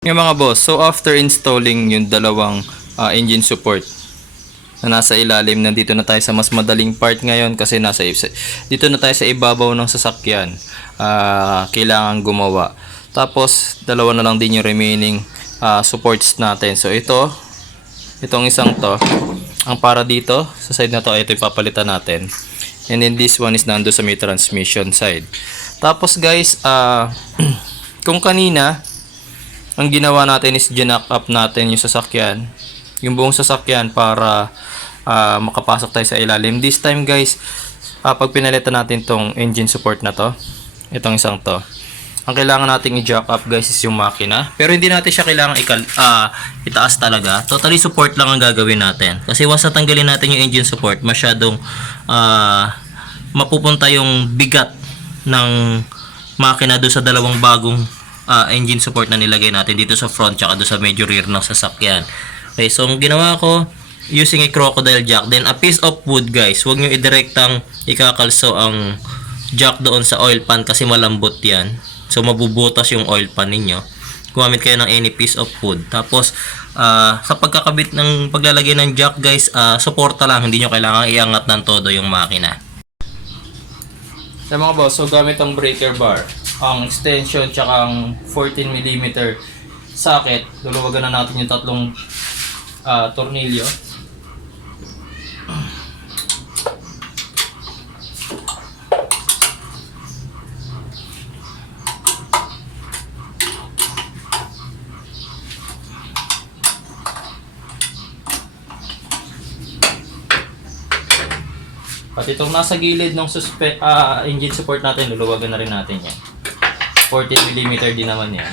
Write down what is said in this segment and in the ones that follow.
Yung mga boss, so after installing yung dalawang engine support na nasa ilalim, nandito na tayo sa mas madaling part ngayon kasi dito na tayo sa ibabaw ng sasakyan. Kailangan gumawa. Tapos dalawa na lang din yung remaining supports natin. So itong isang to, ang para dito sa side na to, ito yung papalitan natin. And then this one is nando sa may transmission side. Tapos guys, kung kanina ang ginawa natin is ginack up natin yung sasakyan, yung buong sasakyan para makapasok tayo sa ilalim. This time guys, pag pinalitan natin tong engine support na to, itong isang to, ang kailangan nating i-jack up guys is yung makina. Pero hindi natin siya kailangan itaas talaga. Totally support lang ang gagawin natin. Kasi once natanggalin natin yung engine support, masyadong mapupunta yung bigat ng makina doon sa dalawang bagong engine support na nilagay natin dito sa front tsaka doon sa medyo rear ng sasakyan. Okay, so ang ginawa ko, using a crocodile jack, then a piece of wood guys. Huwag nyo i-direktang ikakalso ang jack doon sa oil pan kasi malambot yan. So mabubutas yung oil pan ninyo. Gumamit kayo ng any piece of wood. Tapos sa pagkakabit ng paglalagay ng jack guys, suporta lang, hindi nyo kailangan iangat ng todo yung makina. So mga boss, so gamit ang breaker bar, ang extension tsaka ang 14mm socket, luluwagan na natin yung tatlong tornilyo. At itong nasa gilid ng engine support natin, luluwagan na rin natin yan. 14mm din naman yan.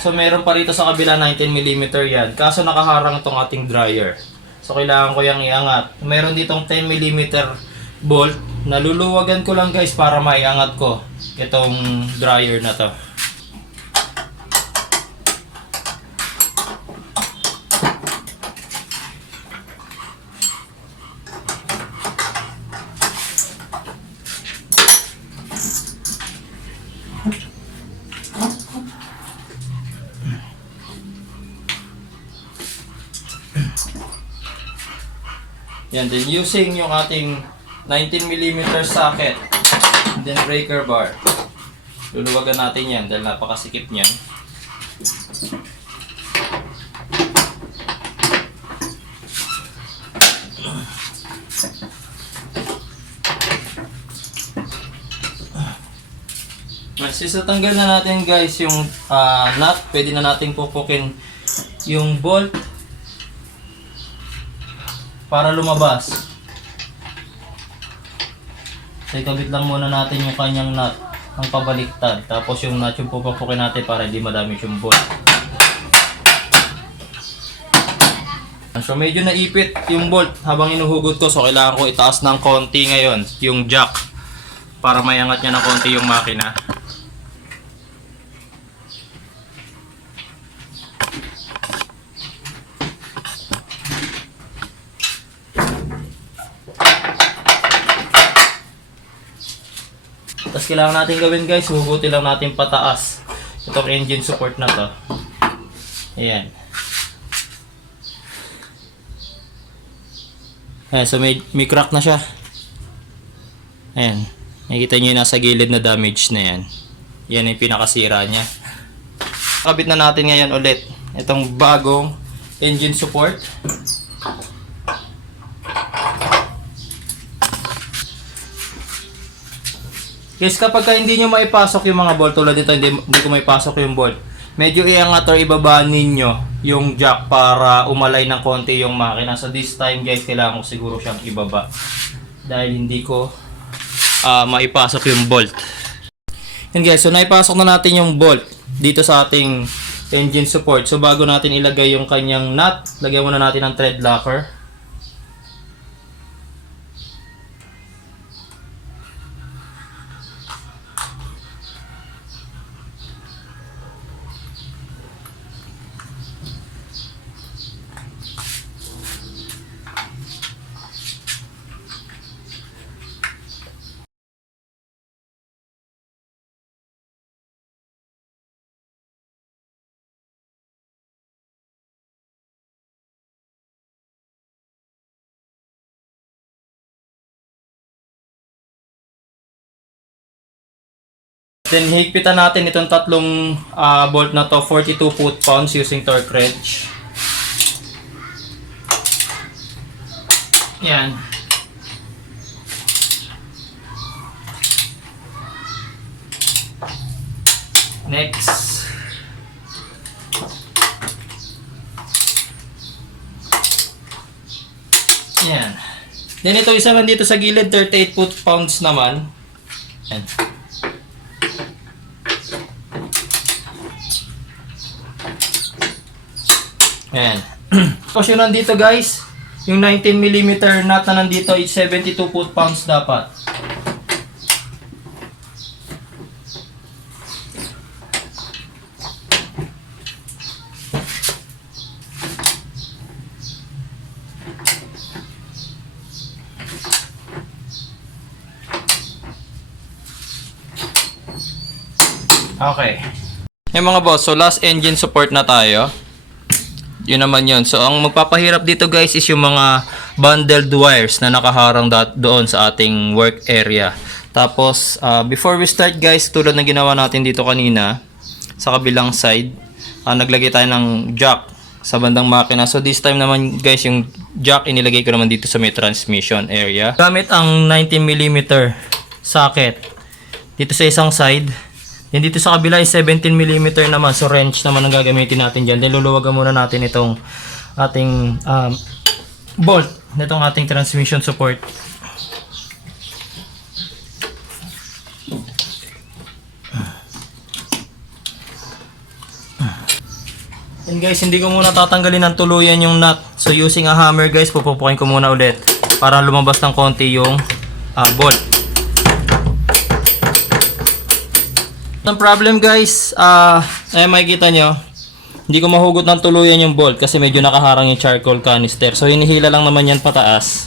So meron pa rito sa kabila 19mm yan. Kaso nakaharang itong ating dryer. So kailangan ko yung iangat. Meron ditong 10mm bolt. Naluluwagan ko lang guys para maiangat ko itong dryer na to. Yan, then using yung ating 19mm socket and then breaker bar, luluwagan natin yan dahil napakasikip niyan. Sisatanggal na natin guys yung nut. Pwede na natin pupukin yung bolt para lumabas. So ikabit lang muna natin yung kanyang nut ang pabaliktad. Tapos yung nut yung pupukin natin para hindi madamage yung bolt. So medyo naipit yung bolt habang inuhugot ko. So kailangan ko itaas ng konti ngayon yung jack para mayangat niya ng konti yung makina. Tapos kailangan natin gawin guys, hugutin lang natin pataas itong engine support na to. Ayan. Ayan, so may crack na siya. Ayan. Nakikita nyo yung nasa gilid na damage na yan. Yan yung pinakasira niya. Kabit na natin ngayon ulit itong bagong engine support. Guys, kapag hindi nyo maipasok yung mga bolt, tulad dito hindi ko maipasok yung bolt, medyo iangat or ibaba ninyo yung jack para umalay ng konti yung makina. So this time guys, kailangan ko siguro siyang ibaba dahil hindi ko maipasok yung bolt. Yun guys, so naipasok na natin yung bolt dito sa ating engine support. So bago natin ilagay yung kanyang nut, lagyan muna natin ng thread locker. Then higpitan natin itong tatlong bolt na to, 42 foot-pounds using torque wrench. Yan. Next. Yan. Then ito isa man dito sa gilid, 38 foot-pounds naman. Yan. Yan. Tapos yun nandito guys, yung 19mm nut na nandito is 72 foot-pounds dapat. Okay. Yung mga boss, so last engine support na tayo. Yun naman yun. So ang magpapahirap dito guys is yung mga bundled wires na nakaharang doon sa ating work area. Tapos before we start guys, tulad ng ginawa natin dito kanina sa kabilang side, naglagay tayo ng jack sa bandang makina. So this time naman guys, yung jack inilagay ko naman dito sa may transmission area. Gamit ang 19mm socket dito sa isang side. Then dito sa kabila ay 17mm naman. So wrench naman ang gagamitin natin dyan. Then luluwagan muna natin itong ating bolt nitong ating transmission support. And guys, hindi ko muna tatanggalin ng tuluyan yung nut. So using a hammer guys, pupupukin ko muna ulit para lumabas ng konti yung bolt. Ang problem guys, makikita nyo, hindi ko mahugot ng tuluyan yung bolt kasi medyo nakaharang yung charcoal canister. So hinihila lang naman yan pataas.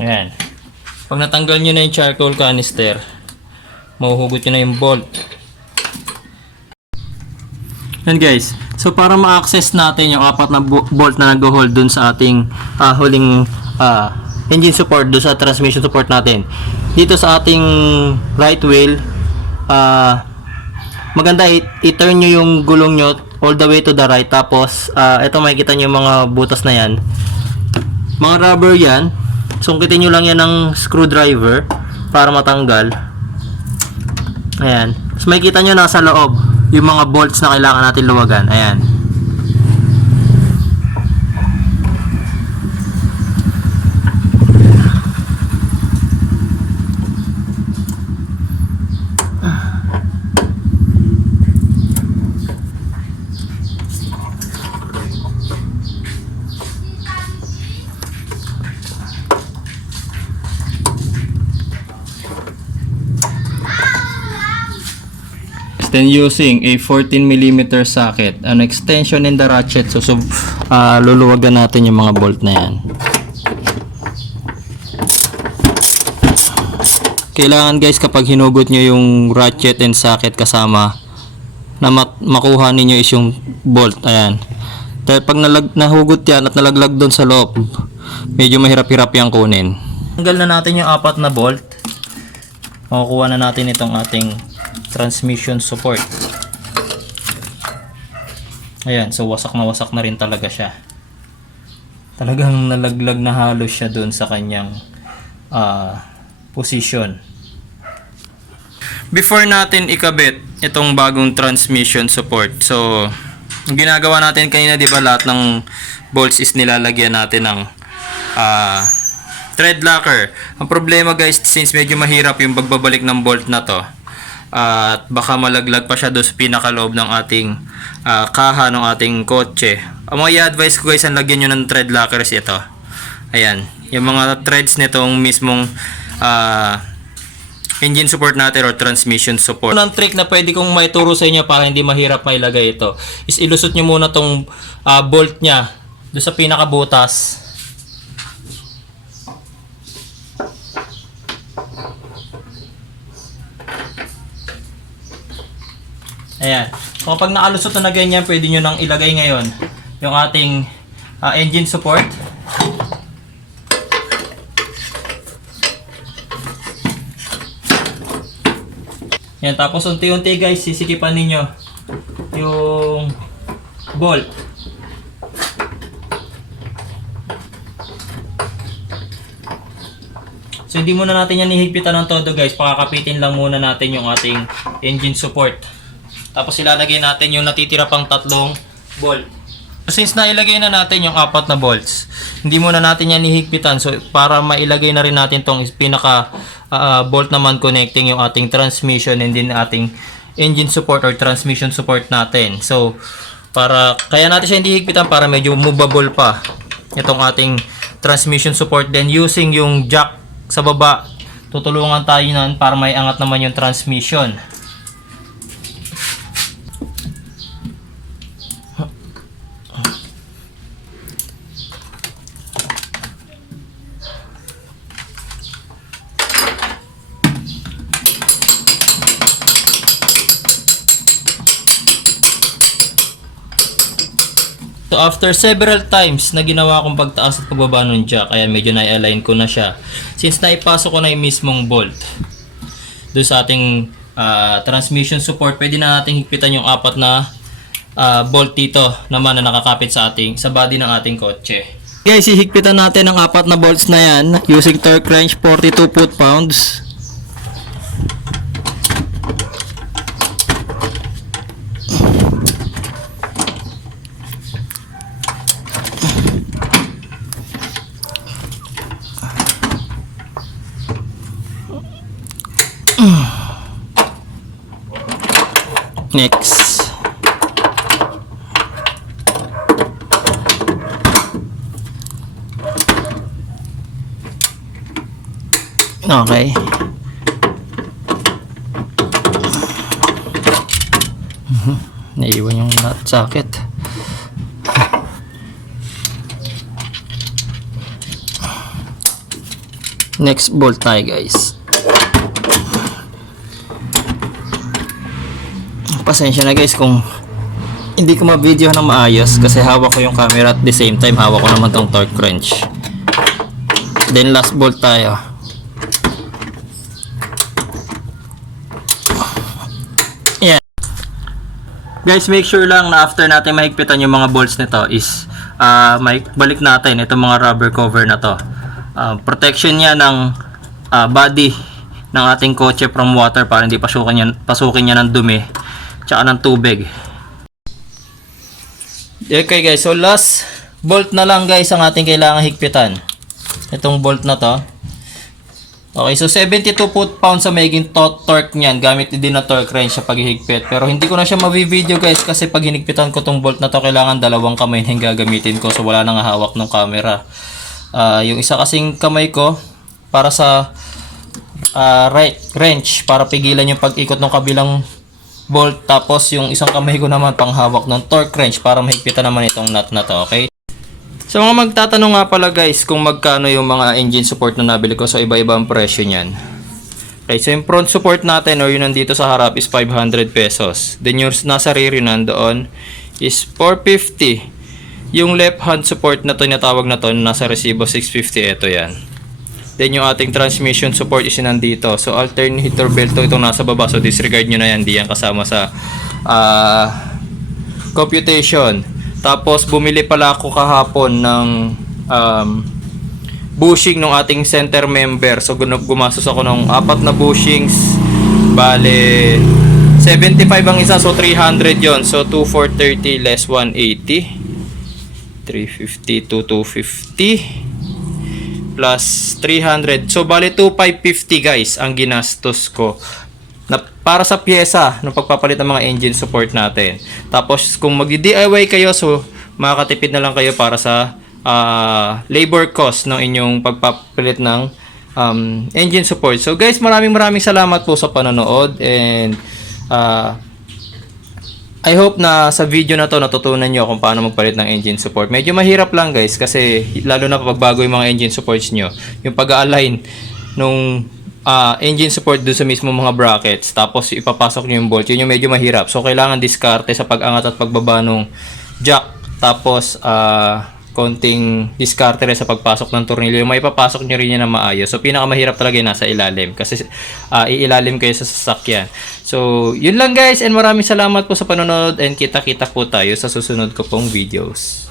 Ayan. Pag natanggal nyo na yung charcoal canister, mahuhugot nyo na yung bolt. Yan guys. So para ma-access natin yung apat na bolt na nag-hold dun sa ating huling engine support, dun sa transmission support natin. Dito sa ating right wheel, maganda i-turn nyo yung gulong nyo all the way to the right. Tapos ito makikita nyo yung mga butas na yan. Mga rubber yan. Sungkitin nyo lang yan ng screwdriver para matanggal. Ayan. So makikita nyo nasa loob yung mga bolts na kailangan natin luwagan. Ayan. Then using a 14mm socket, an extension in the ratchet, so luluwagan natin yung mga bolt na yan. Kailangan guys, kapag hinugot nyo yung ratchet and socket kasama, na makuha ninyo is yung bolt. Ayan. Dahil pag nahugot yan at nalaglag doon sa loob, medyo mahirap-hirap yung kunin. Tanggal na natin yung apat na bolt. Makukuha na natin itong ating transmission support. Ayan, so wasak na rin talaga siya. Talagang nalaglag na halos siya doon sa kanyang position. Before natin ikabit itong bagong transmission support, so ang ginagawa natin kanina, di ba, lahat ng bolts is nilalagyan natin ng thread locker. Ang problema guys, since medyo mahirap yung pagbabalik ng bolt na to, at baka malaglag pa siya doon sa pinakaloob ng ating kaha ng ating kotse, ang mga i-advise ko guys, ang lagyan nyo ng thread lockers ito. Ayan, yung mga threads nitong mismong engine support natin or transmission support. Unang trick na pwede kong maituro sa inyo para hindi mahirap mailagay ito is ilusot nyo muna tong bolt nya doon sa pinakabutas. Ayan. So kapag nakalusot na ganyan, pwede nyo nang ilagay ngayon yung ating engine support. Yan, tapos unti-unti guys, sisikipan ninyo yung bolt. So hindi muna natin yan ihigpitan ng todo guys, pakakapitin lang muna natin yung ating engine support. Tapos ilalagay natin yung natitira pang tatlong bolt. Since nailagay na natin yung 4 na bolts, hindi muna natin yan ihigpitan. So para mailagay na rin natin tong pinaka bolt naman connecting yung ating transmission and din ating engine support or transmission support natin. So kaya natin siya hindi higpitan para medyo movable pa itong ating transmission support. Then using yung jack sa baba, tutulungan tayo nan para may angat naman yung transmission. So after several times na ginawa kong pagtaas at pagbaba ng jack, kaya medyo na-align ko na siya. Since naipasok ko na yung mismong bolt doon sa ating transmission support, pwede na natin higpitan yung 4 na bolt dito naman na nakakapit sa body ng ating kotse. Guys, hihigpitan natin ang 4 na bolts na yan using torque wrench 42 foot-pounds. Next. Okay. Naiwan yung nut socket. Next bolt tayo guys. Pasensya na guys kung hindi ko ma-video ng maayos kasi hawak ko yung camera at the same time hawak ko naman tong torque wrench. Then last bolt tayo. Yeah. Guys, make sure lang na after natin mahigpitan yung mga bolts nito is balik natin itong mga rubber cover na to. Protection niya ng body ng ating kotse from water para hindi pasukin niya ng dumi tsaka ng tubig. Okay guys, so last bolt na lang guys ang ating kailangan higpitan. Itong bolt na to. Okay, so 72 foot-pounds sa maging torque niyan. Gamit din na torque wrench sa paghihigpit. Pero hindi ko na siya mavi-video guys kasi pag hinigpitan ko tong bolt na to, kailangan dalawang kamay na yung gagamitin ko. So wala nang hawak ng camera. Yung isa kasing kamay ko para sa right wrench para pigilan yung pag-ikot ng kabilang bolt, tapos yung isang kamay ko naman panghawak ng torque wrench para mahigpitan naman itong nut na to. Okay, so mga magtatanong nga pala guys kung magkano yung mga engine support na nabili ko. So iba-iba ang presyo niyan. Okay, so yung front support natin or yun nandito sa harap is 500 pesos. Then yung nasa rear yun nandoon is 450. Yung left hand support na to, natawag na to, nasa resibo 650. Ito yan. Then yung ating transmission support is nandito. So alternator belt to, itong nasa baba. So disregard nyo na yan. Di yan kasama sa computation. Tapos bumili pala ako kahapon ng bushing ng ating center member. So gumastos ako ng 4 na bushings. Bale 75 ang isa. So 300 yon. So 2,430 less 180. 350 to 250. Plus 300. So bali 2,550 guys ang ginastos ko na para sa pyesa ng pagpapalit ng mga engine support natin. Tapos kung mag-DIY kayo, so makakatipid na lang kayo para sa labor cost ng inyong pagpapalit ng engine support. So guys, maraming salamat po sa panonood, and I hope na sa video na to natutunan nyo kung paano magpalit ng engine support. Medyo mahirap lang guys kasi lalo na pag bago yung mga engine supports nyo, yung pag-align nung engine support dun sa mismo mga brackets, tapos ipapasok nyo yung bolt, yun yung medyo mahirap. So kailangan diskarte sa pag-angat at pagbaba ng jack, tapos konting diskarte rin sa pagpasok ng tornilyo. Yung maipapasok nyo rin yan na maayos. So pinakamahirap talaga yung nasa ilalim, kasi iilalim kayo sa sasakyan. So yun lang guys, and maraming salamat po sa panonood, and kita-kita po tayo sa susunod ko pong videos.